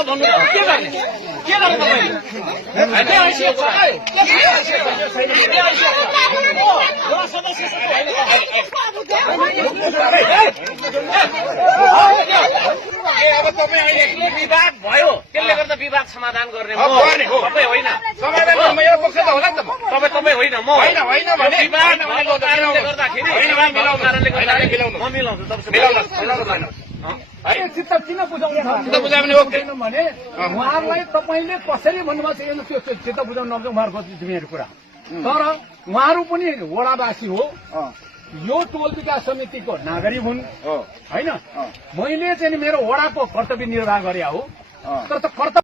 बोल्ने अब तपाईँ विवाद भयो त्यसले गर्दा विवाद समाधान गर्ने तपाईँ होइन समाधान पक्ष त होला नि त तपाईँ होइन म होइन भने विवाद कारणले गर्दाखेरि म मिलाउँछु चित्त किन बुझाउने भने उहाँहरूलाई तपाईँले कसरी भन्नुभएको छ त्यो चित्त बुझाउनु नआउँछ उहाँहरूको जिम्मेवारी कुरा तर उहाँहरू पनि वडावासी हो यो टोल विकास समितिको नागरिक हुन् होइन मैले चाहिँ मेरो वडाको कर्तव्य निर्वाह गरे हो तर कर्तव्य